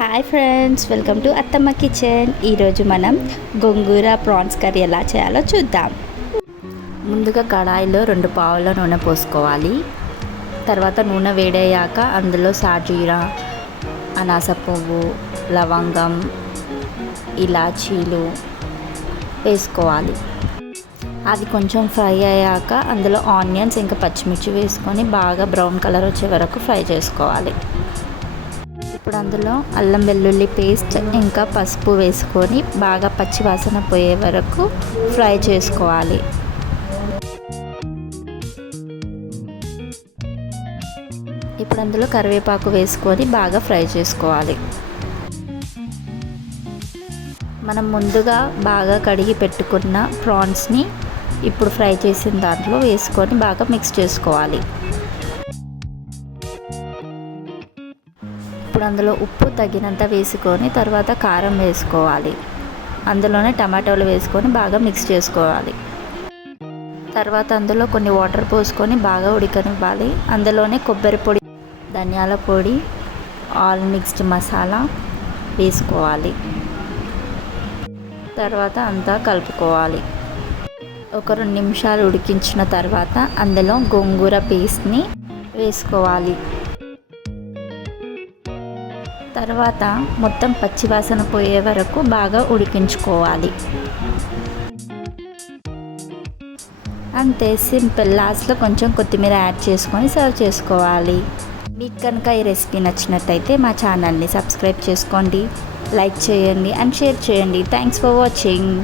Hi friends, welcome to అత్తమ్మ kitchen. ఈరోజు మనం గోంగూర ప్రాన్స్ కర్రీ ఎలా చేయాలో చూద్దాం. ముందుగా కడాయిలో 2 పావుల నూనె పోసుకోవాలి. తర్వాత నూనె వేడయ్యాక అందులో సాజీరా, అనాస పువ్వు, లవంగం, ఇలాచీలు వేసుకోవాలి. అది కొంచెం ఫ్రై అయ్యాక అందులో ఆనియన్స్ ఇంకా పచ్చిమిర్చి వేసుకొని బాగా బ్రౌన్ కలర్ వచ్చే వరకు ఫ్రై చేసుకోవాలి. ఇప్పుడు అందులో అల్లం వెల్లుల్లి పేస్ట్ ఇంకా పసుపు వేసుకొని బాగా పచ్చి వాసన పోయే వరకు ఫ్రై చేసుకోవాలి. ఇప్పుడు అందులో కరివేపాకు వేసుకొని బాగా ఫ్రై చేసుకోవాలి. మనం ముందుగా బాగా కడిగి పెట్టుకున్న ప్రాన్స్ని ఇప్పుడు ఫ్రై చేసిన దాంట్లో వేసుకొని బాగా మిక్స్ చేసుకోవాలి. ఇప్పుడు అందులో ఉప్పు తగినంత వేసుకొని తర్వాత కారం వేసుకోవాలి. అందులోనే టమాటోలు వేసుకొని బాగా మిక్స్ చేసుకోవాలి. తర్వాత అందులో కొన్ని వాటర్ పోసుకొని బాగా ఉడకనివ్వాలి. అందులోనే కొబ్బరి పొడి, ధనియాల పొడి, ఆల్ మిక్స్డ్ మసాలా వేసుకోవాలి. తర్వాత అంతా కలుపుకోవాలి. ఒక 2 నిమిషాలు ఉడికించిన తర్వాత అందులో గోంగూర పేస్ట్ని వేసుకోవాలి. తర్వాత మొత్తం పచ్చివాసన పోయే వరకు బాగా ఉడికించుకోవాలి. అంతే, సింపుల్. లాస్ట్లో కొంచెం కొత్తిమీర యాడ్ చేసుకొని సర్వ్ చేసుకోవాలి. మీకు కనుక ఈ రెసిపీ నచ్చినట్టయితే మా ఛానల్ని సబ్స్క్రైబ్ చేసుకోండి, లైక్ చేయండి అండ్ షేర్ చేయండి. Thanks for watching.